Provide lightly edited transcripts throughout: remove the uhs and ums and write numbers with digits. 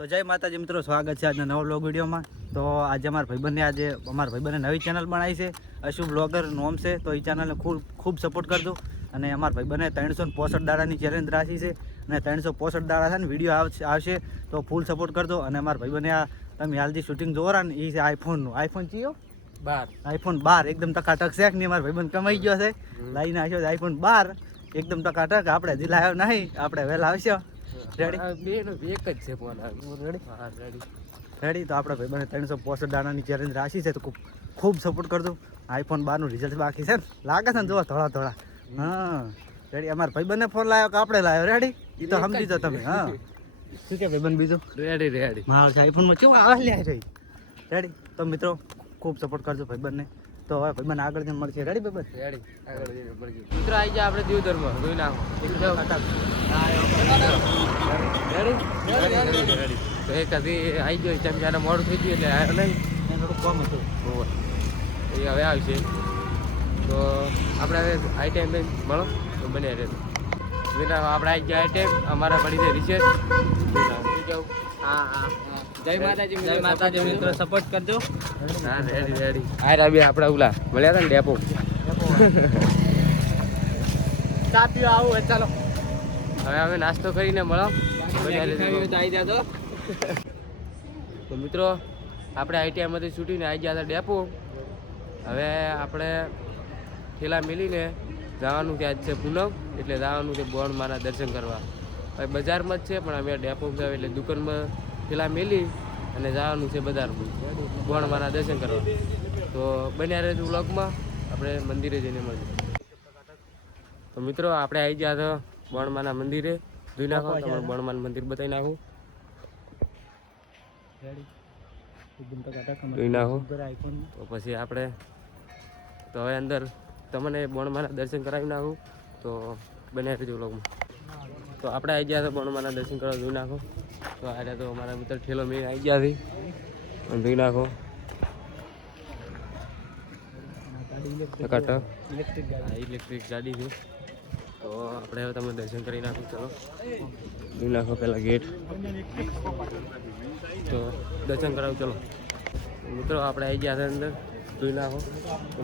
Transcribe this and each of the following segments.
તો જય માતાજી મિત્રો, સ્વાગત છે આજના નવા વ્લોગ વિડીયોમાં. તો આજે અમારા ભાઈબંધને નવી ચેનલ બનાવી છે, અશુભ બ્લોગર નોમ છે. તો એ ચેનલને ખૂબ સપોર્ટ કરજો. અને અમારા ભાઈબંધને 365 દાડાની ચેલેન્જ રાખી છે અને 365 દાડા છે ને વિડીયો આવશે તો ફૂલ સપોર્ટ કરજો. અને અમારા ભાઈબંધને આ તમે હાલથી શૂટિંગ જોવો ને એ છે આઈફોન ચીયો આઈફોન 12 એકદમ ટકાટક છે ને. અમારા ભાઈબંધ કમાઈ ગયો છે, લઈને આવ્યો આઈફોન 12 એકદમ ટકાટક. આપણે હજી લાવ્યો નહીં, આપણે વહેલા આવશે. રેડી તો આપણે ભાઈબંધને 365 દાડાની ચેલેન્જ રાખી છે તો ખૂબ સપોર્ટ કરજો. આઈફોન 12 નું રિઝલ્ટ બાકી છે ને, લાગે છે ને જોવા થોડા. હા રેડી. અમારા ભાઈબંધને ફોન લાવ્યો કે આપણે લાવ્યો? રેડી, એ તો સમજી જાઓ તમે. હા શું કે ભાઈબંધ બીજું? રેડી મારો આઈફોનમાં કેવું આવે લે રહી. રેડી તો મિત્રો ખૂબ સપોર્ટ કરજો ભાઈબંધને. તો હવે ભાઈબંધ આગળ જઈને મળશે. રેડી ભાઈબંધ? રેડી આગળ જઈને મળશે. મિત્રો આવી જાય આપણે દીવદરમાં જોઈ નાખો. રેડી તો એક હજી આવી ગયો જેમ કે મોડું થઈ ગયું એટલે આવ્યો નહીં, થોડું કામ હતું એ હવે આવશે. તો આપણે હવે આઈ ટાઈમ મળો તો બને રહે. આપણે આવી ગયા આઈ ટાઈમ અમારા પડી જાય રિસેસ. જય માતાજી મિત્રો, સપોર્ટ કરજો. હા રેડી આ રાબી આપણા ઉલા મળ્યા હતા ને ડેપો. ચા પીવા આવું ચાલો. હવે અમે નાસ્તો કરીને મળો. તો મિત્રો આપણે આઈટીઆઈમાંથી છૂટીને આવી ગયા હતા ડેપો. હવે આપણે ઠેલા મેલીને જવાનું ત્યાં જ છે પૂનમ, એટલે જવાનું છે બોણમાના દર્શન કરવા. હવે બજારમાં જ છે પણ અમે ડેપો છે એટલે દુકાનમાં ઠેલા મેલી અને જવાનું છે બજારમાં બોણમાના દર્શન કરવા. તો બન્યા રહેજો વ્લોગમાં, આપણે મંદિરે જઈને મળીએ. તો મિત્રો આપણે આવી ગયા હતા બોણમાના મંદિરે. જોઈ નાખો, તમારું બોણમાનું મંદિર બતાવી નાખું. જોઈ નાખો. તો પછી આપણે તો હવે અંદર તમને બોણમાના દર્શન કરાવી નાખું. તો બન્યા રહેજો વ્લોગમાં. તો આપણે આવી ગયા હતા બોણમાના દર્શન કરવા. જોઈ નાખો. તો આજે તો અમારા મિત્ર ઠેલો મેં આવી ગયા હતી. જોઈ નાખો ઇલેક્ટ્રિક ગાડી છે. તો આપણે હવે તમે દર્શન કરી નાખો. ચલો જોઈ નાખો પહેલાં ગેટ. તો દર્શન કરાવું ચલો. મિત્રો આપણે આવી ગયા હતા અંદર. જોઈ નાખો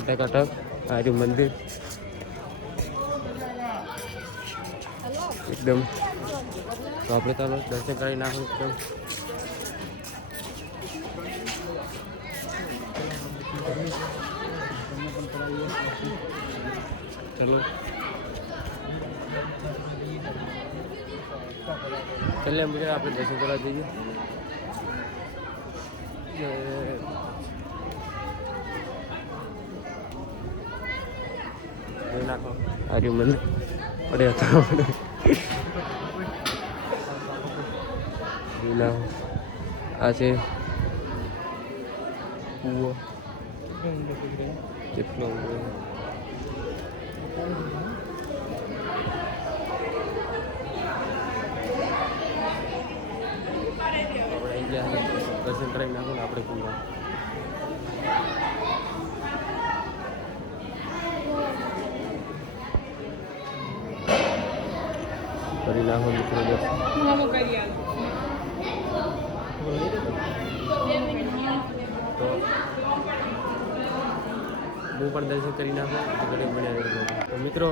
ટકાટક આ રહ્યું મંદિર એકદમ. તો આપણે ચાલો દર્શન કરી નાખો એકદમ. ચલો છેલ્લે મુજબ આપણે દર્શન કરવા જઈએ. જોઈ નાખો આર્યું મંદિર પડે હતા. જોઈ નાખો આ છે કૂવો. કેટલો દર્શન કરાવી નાખો ને આપણે કુંભા. કરી નાખો મિત્રો દર્શન. તો હું પણ દર્શન કરી નાખો તો ઘણી બન્યા. તો મિત્રો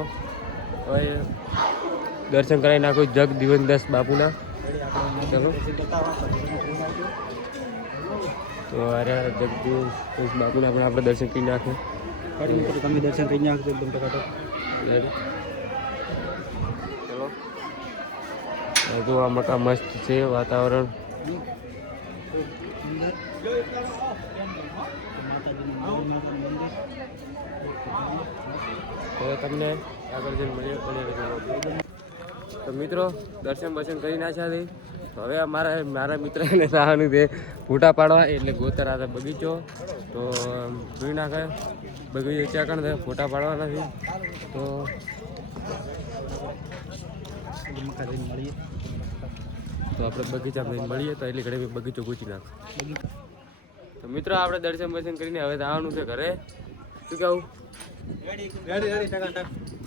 હવે દર્શન કરાવી નાખો જગ દિવનદાસ બાપુના. ચલો તો અરે જગદીશ બાપુના પણ આપણે દર્શન કરી નાખો. તમે દર્શન કરી નાખજો એકદમ ટકાટક. ચલો જો આ મકા મસ્ત છે વાતાવરણ. હવે તમને આગળ જઈને મળીએ. તો મિત્રો દર્શન કરી નાખ્યા. હવે મારા મિત્રને જવાનું છે ફોટા પાડવા, એટલે ગોતર આ બગીચો. તો જોઈ નાખે બગીચો ત્યાં કણ ફોટા પાડવાના છે. તો આપણે બગીચા મળીએ. તો એટલી ઘડી બગીચો ગૂંચી નાખ. તો મિત્રો આપણે દર્શન કરીને હવે જવાનું છે ઘરે. શું કહું?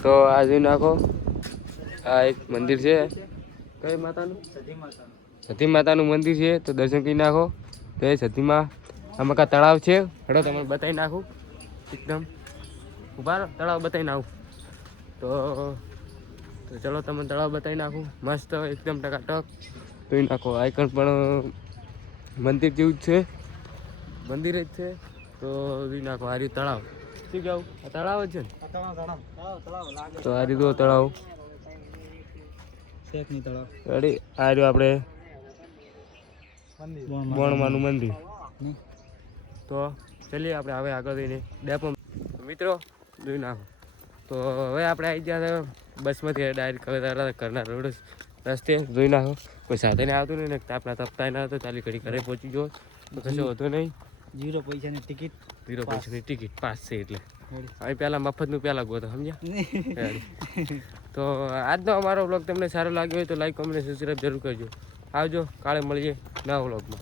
તો આ જોઈ નાખો આ એક મંદિર છે. કઈ માતાનું? સતી માતાનું મંદિર છે તો દર્શન કરી નાખો. તો એ સતીમાં આમાં કા તળાવ છે, હેડો તમને બતાવી નાખું. એકદમ ઉભા રહો, તળાવ બતાવી નાખું. તો ચલો તમને તળાવ બતાવી નાખું. મસ્ત એકદમ ટકાટક જોઈ નાખો. આઈકન પણ મંદિર જેવું જ છે, મંદિર જ છે. તો જોઈ નાખો આ રહ્યું તળાવ. શું કહું, આ તળાવ જ છે ને? તો આ રીતું તળાવ રેડી. આ રહ્યું આપણે બોણમાનું મંદિર. તો ચલીએ આપણે હવે આગળ જઈને ડેપો. મિત્રો જોઈ નાખો. તો હવે આપણે આવી ગયા બસમાંથી ડાયરેક્ટ હવે ઘરના રોડ રસ્તે જોઈ નાખો. કોઈ સાધને આવતું નહીં ને તાપના તપતા ના હતો. ચાલી ઘડી ઘરે પહોંચી ગયો તો કશું હતું નહીં. 0 પૈસાની ટિકિટ, 0 પૈસાની ટિકિટ પાસ છે એટલે અહીં પહેલાં મફતનું પહેલાં ગયો તો સમજ્યા. તો આજનો અમારો વ્લોગ તમને સારો લાગ્યો હોય તો લાઈક, કોમેન્ટ, સબસ્ક્રાઈબ જરૂર કરજો. આવજો, કાલે મળીએ નવા વ્લોગમાં.